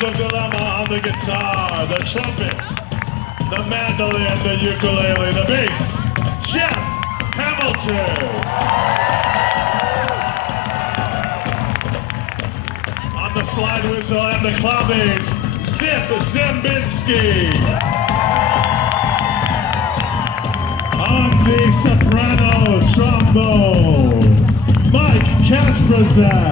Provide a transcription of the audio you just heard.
Pieces of Dilemma on the guitar, the trumpet, the mandolin, the ukulele, the bass, Jeff Hamilton. On the slide whistle and the claves, Zip Zembinski. On the soprano trombone, Mike Kasperzak.